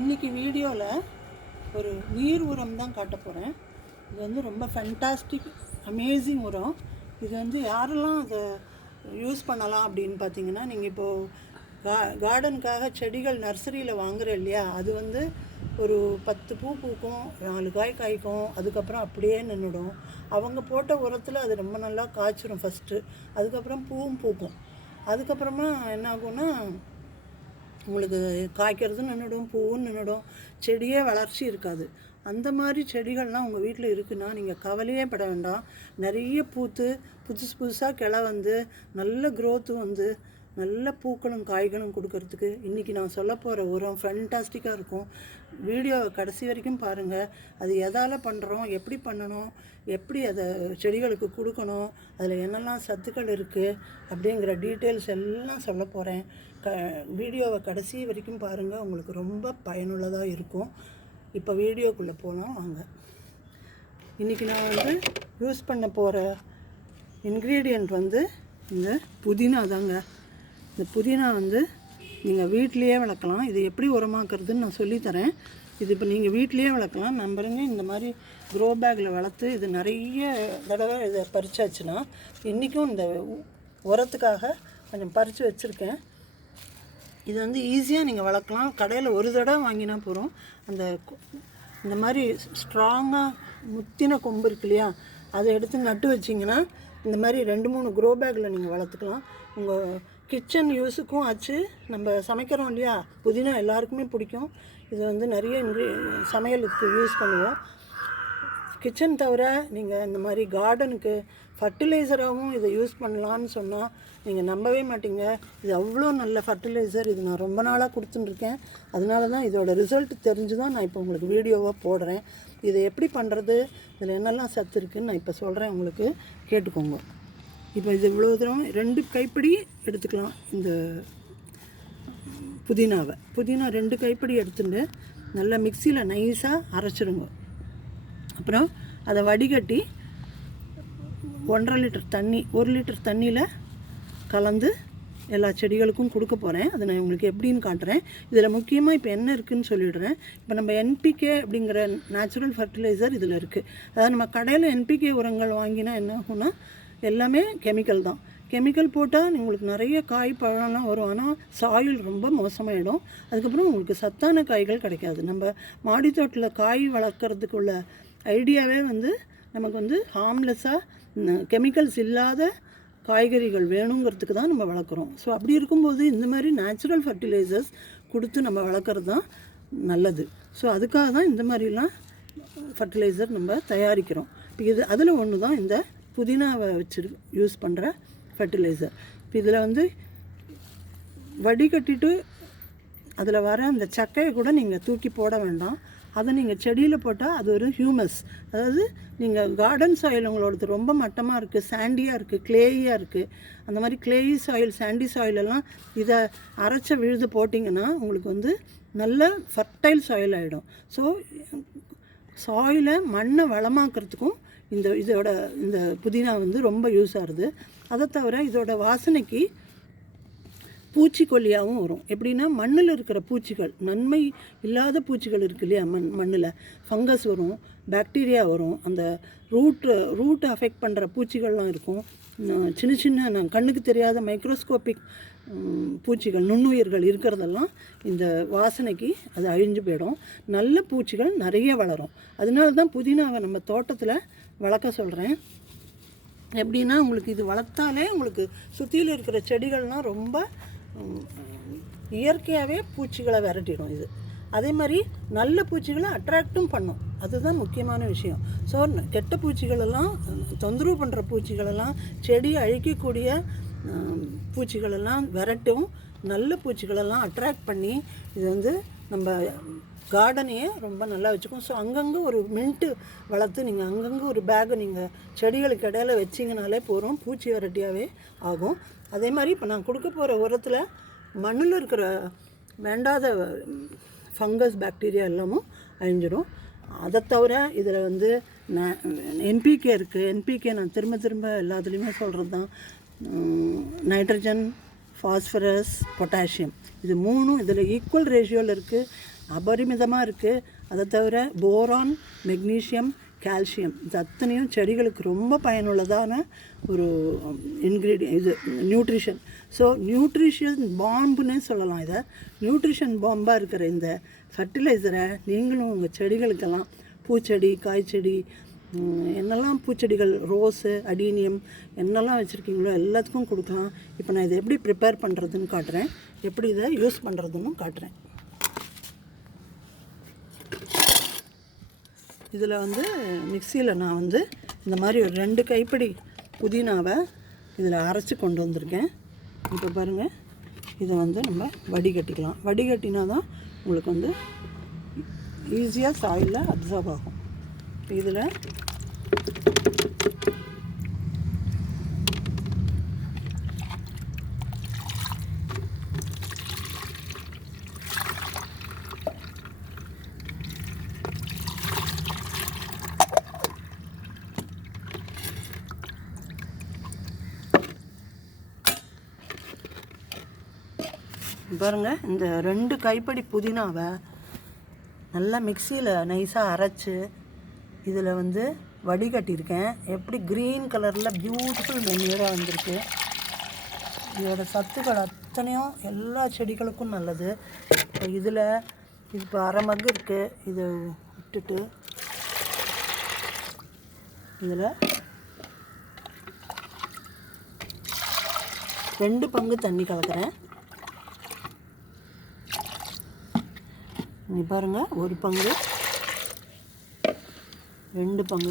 இன்றைக்கி வீடியோவில் ஒரு நீர் உரம் தான் காட்ட போகிறேன். இது வந்து ரொம்ப ஃபேண்டாஸ்டிக் அமேசிங் உரம். இது வந்து யாரெல்லாம் அதை யூஸ் பண்ணலாம் அப்படின்னு பார்த்தீங்கன்னா, நீங்கள் இப்போது கார்டனுக்காக செடிகள் நர்சரியில் வாங்குகிற இல்லையா, அது வந்து ஒரு 10 பூ பூக்கும், 4 காய் காய்க்கும், அதுக்கப்புறம் அப்படியே நின்றுடும். அவங்க போட்ட உரத்தில் அது ரொம்ப நல்லா காய்ச்சிரும் ஃபஸ்ட்டு, அதுக்கப்புறம் பூவும் பூக்கும். அதுக்கப்புறமா என்ன ஆகும்னா உங்களுக்கு காய்க்கிறதும் நின்றுடும், பூவும் நின்றுடும், செடியே வளர்ச்சி இருக்காது. அந்த மாதிரி செடிகள்லாம் உங்கள் வீட்டில் இருக்குன்னா நீங்கள் கவலையே பட வேண்டாம். நிறைய பூத்து புதுசு புதுசாக கிளை வந்து நல்ல க்ரோத்தும் வந்து நல்ல பூக்களும் காய்களும் கொடுக்கறதுக்கு இன்றைக்கி நான் சொல்ல போகிற உரம் ஃபேண்டாஸ்டிக்காக இருக்கும். வீடியோவை கடைசி வரைக்கும் பாருங்கள். அது எதால் பண்ணுறோம், எப்படி பண்ணணும், எப்படி அதை செடிகளுக்கு கொடுக்கணும், அதில் என்னெல்லாம் சத்துக்கள் இருக்குது அப்படிங்கிற டீட்டெயில்ஸ் எல்லாம் சொல்ல போகிறேன். வீடியோவை கடைசி வரைக்கும் பாருங்கள், உங்களுக்கு ரொம்ப பயனுள்ளதாக இருக்கும். இப்போ வீடியோக்குள்ளே போகலாம் வாங்க. இன்றைக்கி நான் வந்து யூஸ் பண்ண போகிற இன்க்ரீடியண்ட் வந்து இந்த புதினா தாங்க. இந்த புதினா வந்து நீங்கள் வீட்லேயே வளர்க்கலாம். இது எப்படி உரமாக்குறதுன்னு நான் சொல்லித்தரேன். இது இப்போ நீங்கள் வீட்லேயே வளர்க்கலாம். நம்பருங்க, இந்த மாதிரி க்ரோ பேக்கில் வளர்த்து இது நிறைய தடவை இதை பறிச்சாச்சுன்னா, இன்றைக்கும் இந்த உரத்துக்காக கொஞ்சம் பறித்து வச்சுருக்கேன். இது வந்து ஈஸியாக நீங்கள் வளர்க்கலாம். கடையில் ஒரு தடவை வாங்கினா போகிறோம். இந்த மாதிரி ஸ்ட்ராங்காக முத்தின கொம்பு இருக்கு இல்லையா, அதை எடுத்து நட்டு வச்சிங்கன்னா இந்த மாதிரி 2-3 க்ரோ பேக்கில் நீங்கள் வளர்த்துக்கலாம். உங்கள் கிச்சன் யூஸுக்கும் ஆச்சு. நம்ம சமைக்கிறோம் இல்லையா, புதினா எல்லாருக்குமே பிடிக்கும். இது வந்து நிறைய சமையலுக்கு யூஸ் பண்ணுவோம். கிச்சன் தவிர நீங்கள் இந்த மாதிரி கார்டனுக்கு ஃபர்டிலைசராகவும் இதை யூஸ் பண்ணலான்னு சொன்னால் நீங்கள் நம்பவே மாட்டீங்க. இது அவ்வளோ நல்ல ஃபர்டிலைசர். இது நான் ரொம்ப நாளாக கொடுத்துட்டுருக்கேன். அதனால தான் இதோட ரிசல்ட் தெரிஞ்சு தான் நான் இப்போ உங்களுக்கு வீடியோவாக போடுறேன். இதை எப்படி பண்ணுறது, இதில் என்னெல்லாம் சத்து இருக்குதுன்னு நான் இப்போ சொல்கிறேன், உங்களுக்கு கேட்டுக்கோங்க. இப்போ இது இவ்வளோ தூரம் 2 கைப்பிடி எடுத்துக்கலாம். இந்த புதினா 2 கைப்பிடி எடுத்துட்டு நல்லா மிக்சியில் நைஸாக அரைச்சிடுங்க. அப்புறம் அதை வடிகட்டி 1.5 லிட்டர் தண்ணி, 1 லிட்டர் தண்ணியில் கலந்து எல்லா செடிகளுக்கும் கொடுக்க போகிறேன். அதை நான் உங்களுக்கு எப்படின்னு காட்டுறேன். இதில் முக்கியமாக இப்போ என்ன இருக்குதுன்னு சொல்லிடுறேன். இப்போ நம்ம என்பிகே அப்படிங்கிற நேச்சுரல் ஃபர்டிலைசர் இதில் இருக்குது. அதாவது நம்ம கடையில் என்பிகே உரங்கள் வாங்கினா என்ன ஆகும்னா எல்லாமே கெமிக்கல் தான். கெமிக்கல் போட்டால் உங்களுக்கு நிறைய காய் பழம்லாம் வரும், ஆனால் சாயில் ரொம்ப மோசமாகிடும். அதுக்கப்புறம் உங்களுக்கு சத்தான காய்கள் கிடைக்காது. நம்ம மாடித்தோட்டில் காய் வளர்க்குறதுக்குள்ள ஐடியாவே வந்து நமக்கு வந்து ஹார்ம்லெஸ்ஸாக கெமிக்கல்ஸ் இல்லாத காய்கறிகள் வேணுங்கிறதுக்கு தான் நம்ம வளர்க்குறோம். ஸோ அப்படி இருக்கும்போது இந்த மாதிரி நேச்சுரல் ஃபர்டிலைசர்ஸ் கொடுத்து நம்ம வளர்க்குறது தான் நல்லது. ஸோ அதுக்காக தான் இந்த மாதிரிலாம் ஃபர்டிலைசர் நம்ம தயாரிக்கிறோம். இப்போ இது அதில் ஒன்று தான் இந்த புதினாவை வச்சு யூஸ் பண்ணுற ஃபர்டிலைசர். இப்போ இதில் வந்து வடிகட்டிட்டு அதில் வர அந்த சக்கையை கூட நீங்கள் தூக்கி போட வேண்டாம். அதை நீங்கள் செடியில் போட்டால் அது ஒரு ஹியூமஸ். அதாவது நீங்கள் கார்டன் சாயில் உங்களோடது ரொம்ப மட்டமாக இருக்குது, சாண்டியாக இருக்குது, கிளேயாக இருக்குது, அந்த மாதிரி கிளேயி சாயில், சாண்டி சாயிலெல்லாம் இதை அரைச்ச விழுது போட்டிங்கன்னா உங்களுக்கு வந்து நல்ல ஃபர்டைல் சாயில் ஆகிடும். ஸோ சாயிலை மண்ணை வளமாக்குறதுக்கும் இந்த புதினா வந்து ரொம்ப யூஸ் ஆகுது. அதை தவிர இதோட வாசனைக்கு பூச்சிக்கொல்லியாகவும் வரும். எப்படின்னா மண்ணில் இருக்கிற பூச்சிகள், நன்மை இல்லாத பூச்சிகள் இருக்குது இல்லையா, மண்ணில் ஃபங்கஸ் வரும், பாக்டீரியா வரும், அந்த ரூட்டை அஃபெக்ட் பண்ணுற பூச்சிகள்லாம் இருக்கும். சின்ன சின்ன கண்ணுக்கு தெரியாத மைக்ரோஸ்கோபிக் பூச்சிகள், நுண்ணுயிர்கள் இருக்கிறதெல்லாம் இந்த வாசனைக்கு அது அழிஞ்சு போயிடும். நல்ல பூச்சிகள் நிறைய வளரும். அதனால தான் புதினாவை நம்ம தோட்டத்தில் வளர்க்க சொல்கிறேன். எப்படின்னா உங்களுக்கு இது வளர்த்தாலே உங்களுக்கு சுற்றியில் இருக்கிற செடிகள்லாம் ரொம்ப இயற்கையாகவே பூச்சிகளை விரட்டிடும் இது. அதே மாதிரி நல்ல பூச்சிகளை அட்ராக்டும் பண்ணும். அதுதான் முக்கியமான விஷயம். ஸோ கெட்ட பூச்சிகளெல்லாம், தொந்தரவு பண்ணுற பூச்சிகளெல்லாம், செடி அழிக்கக்கூடிய பூச்சிகளெல்லாம் விரட்டும், நல்ல பூச்சிகளெல்லாம் அட்ராக்ட் பண்ணி இது வந்து நம்ம கார்டனையே ரொம்ப நல்லா வச்சுக்கும். ஸோ அங்கங்கே ஒரு மின்ட்டு வளர்த்து நீங்கள் அங்கங்கே ஒரு பேக்கை நீங்கள் செடிகளுக்கு இடையில வச்சிங்கனாலே போகிறோம், பூச்சி வெரைட்டியாகவே ஆகும். அதே மாதிரி இப்போ நான் கொடுக்க போகிற உரத்தில் மண்ணில் இருக்கிற வேண்டாத ஃபங்கஸ், பாக்டீரியா எல்லாமும் அழிஞ்சிடும். அதை தவிர இதில் வந்து என்பிகே இருக்குது. என்பிகே நான் திரும்ப எல்லாத்துலேயுமே சொல்கிறது தான். நைட்ரஜன், ஃபாஸ்பரஸ், பொட்டாசியம், இது 3 இதில் ஈக்குவல் ரேஷியோவில் இருக்குது. அபரிமிதமாக இருக்குது. அதை தவிர போரான், மெக்னீஷியம், கால்சியம் இது அத்தனையும் செடிகளுக்கு ரொம்ப பயனுள்ளதான ஒரு இது நியூட்ரிஷன். ஸோ நியூட்ரிஷன் பாம்புன்னே சொல்லலாம். இதை நியூட்ரிஷன் பாம்பாக இருக்கிற இந்த ஃபர்டிலைசரை நீங்களும் உங்கள் செடிகளுக்கெல்லாம், பூச்செடி, காய்ச்செடி, என்னெல்லாம் பூச்செடிகள், ரோஸு, அடீனியம் என்னெல்லாம் வச்சுருக்கீங்களோ எல்லாத்துக்கும் கொடுக்கலாம். இப்போ நான் இதை எப்படி ப்ரிப்பேர் பண்ணுறதுன்னு காட்டுறேன், எப்படி இதை யூஸ் பண்ணுறதுன்னு காட்டுறேன். இதில் மிக்சியில் நான் இந்த மாதிரி ஒரு 2 கைப்பிடி புதினாவை இதில் அரைச்சி கொண்டு வந்திருக்கேன். இப்போ பாருங்கள், இதை நம்ம வடிகட்டிக்கலாம். வடிகட்டினா தான் உங்களுக்கு ஈஸியாக சாயிலில் அப்சர்வ் ஆகும். இதில் பாருங்கள், இந்த 2 கைப்பிடி புதினாவை நல்லா மிக்சியில் நைஸாக அரைச்சி இதில் வடிகட்டியிருக்கேன். எப்படி க்ரீன் கலரில் பியூட்டிஃபுல் மென்யூராக வந்திருக்கு. இதோட சத்துக்கள் அத்தனையும் எல்லா செடிகளுக்கும் நல்லது. இதில் இப்போ அரை மக்கு இருக்குது. இதை விட்டுட்டு இதில் 2 பங்கு தண்ணி கலக்கிறேன். நீ பாருங்கள், 1 பங்கு 2 பங்கு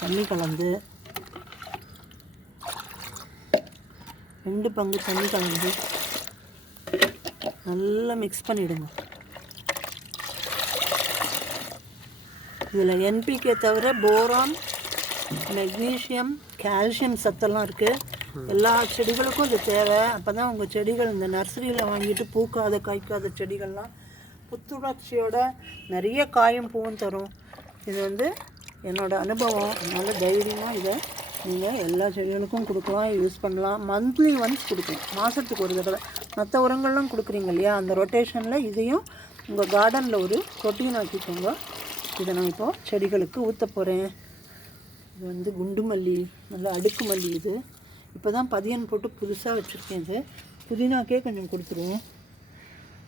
தண்ணி கலந்து 2 பங்கு தண்ணி கலந்து நல்லா மிக்ஸ் பண்ணிவிடுங்க. இதில் என்பிகே தவிர போரான், மெக்னீஷியம், கால்சியம் சத்தெல்லாம் இருக்குது. எல்லா செடிகளுக்கும் இது தேவை. அப்போ தான் உங்கள் செடிகள் இந்த நர்சரியில் வாங்கிட்டு பூக்காத காய்க்காத செடிகள்லாம் புத்துணர்ச்சியோட நிறைய காயும் பூவும் தரும். இது என்னோடய அனுபவம். அதனால் தைரியமாக இதை நீங்கள் எல்லா செடிகளுக்கும் கொடுக்கலாம், யூஸ் பண்ணலாம். மந்த்லி ஒன்ஸ் கொடுக்கலாம், மாதத்துக்கு ஒரு தடவை. மற்ற உரங்கள்லாம் கொடுக்குறீங்க இல்லையா, அந்த ரொட்டேஷனில் இதையும் உங்கள் கார்டனில் ஒரு ரொட்டீன் ஆக்கிக்கோங்க. இதை நான் இப்போது செடிகளுக்கு ஊற்ற போகிறேன். இது குண்டு மல்லி, நல்லா அடுக்கு மல்லி. இது இப்போ தான் பதியன் போட்டு புதுசாக வச்சுருக்கேன். இது புதினாக்கே கொஞ்சம் கொடுத்துருவோம்.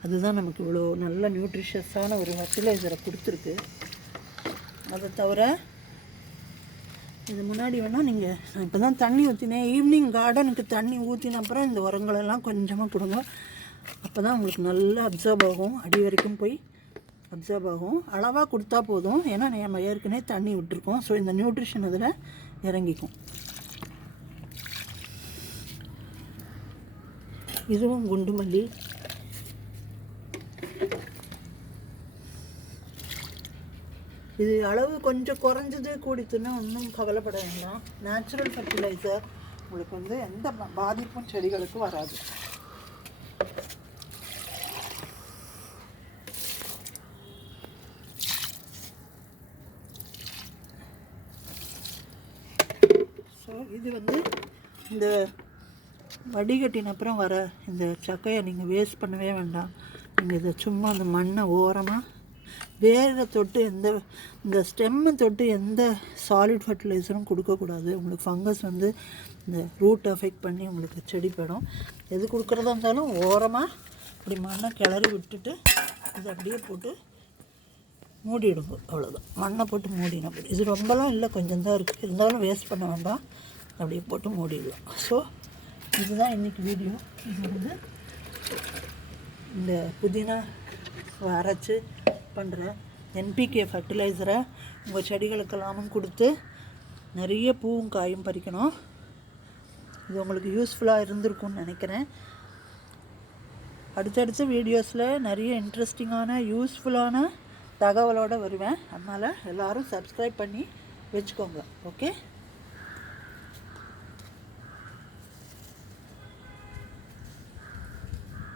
அதுதான் நமக்கு இவ்வளோ நல்ல நியூட்ரிஷியஸான ஒரு ஃபர்டிலைசரை கொடுத்துருக்கு. அதை தவிர இது முன்னாடி வேணால் நீங்கள், நான் இப்போ தான் தண்ணி ஊற்றினேன். ஈவினிங் கார்டனுக்கு தண்ணி ஊற்றின அப்புறம் இந்த உரங்களெல்லாம் கொஞ்சமாக கொடுங்க. அப்போ தான் உங்களுக்கு நல்லா அப்சர்வ் ஆகும், அடி வரைக்கும் போய் அப்சர்வ் ஆகும். அளவாக கொடுத்தா போதும், ஏன்னா நம்ம ஏற்கனவே தண்ணி விட்டுருக்கோம். ஸோ இந்த நியூட்ரிஷன் அதில் இறங்கிக்கும். இதுவும் குண்டு மல்லி. இது அளவு கொஞ்சம் குறைஞ்சது கூடித்துன்னா ஒன்றும் கவலைப்பட வேண்டாம். நேச்சுரல் ஃபர்டிலைசர் உங்களுக்கு எந்த பாதிப்பும் செடிகளுக்கு வராது. ஸோ இது இந்த வடிகட்டின அப்புறம் வர இந்த சக்கையை நீங்கள் வேஸ்ட் பண்ணவே வேண்டாம். நீங்கள் இதை சும்மா அந்த மண்ணை ஓரமாக வேரை தொட்டு இந்த ஸ்டெம்மை தொட்டு எந்த சாலிட் ஃபர்டிலைசரும் கொடுக்கக்கூடாது. உங்களுக்கு ஃபங்கஸ் இந்த ரூட் அஃபெக்ட் பண்ணி உங்களுக்கு செடி போயிடும். எது கொடுக்குறதா இருந்தாலும் ஓரமாக இப்படி மண்ணை கிளறி விட்டுட்டு இதை அப்படியே போட்டு மூடிடுங்க. அவ்வளோதான், மண்ணை போட்டு மூடினா போதும். இது ரொம்பலாம் இல்லை, கொஞ்சம் தான் இருக்குது, இருந்தாலும் வேஸ்ட் பண்ண வேண்டாம். அப்படியே போட்டு மூடிடலாம். ஸோ இதுதான் இன்றைக்கி வீடியோ. இது இந்த புதினா அரைச்சி பண்ணுற என்பிகே ஃபர்டிலைசரை உங்கள் செடிகளுக்கெல்லாமும் கொடுத்து நிறைய பூவும் காயும் பறிக்கணும். இது உங்களுக்கு யூஸ்ஃபுல்லாக இருந்திருக்கும்னு நினைக்கிறேன். அடுத்தடுத்த வீடியோஸில் நிறைய இன்ட்ரெஸ்டிங்கான யூஸ்ஃபுல்லான தகவலோடு வருவேன். அதனால் எல்லோரும் சப்ஸ்கிரைப் பண்ணி வச்சுக்கோங்க. ஓகே.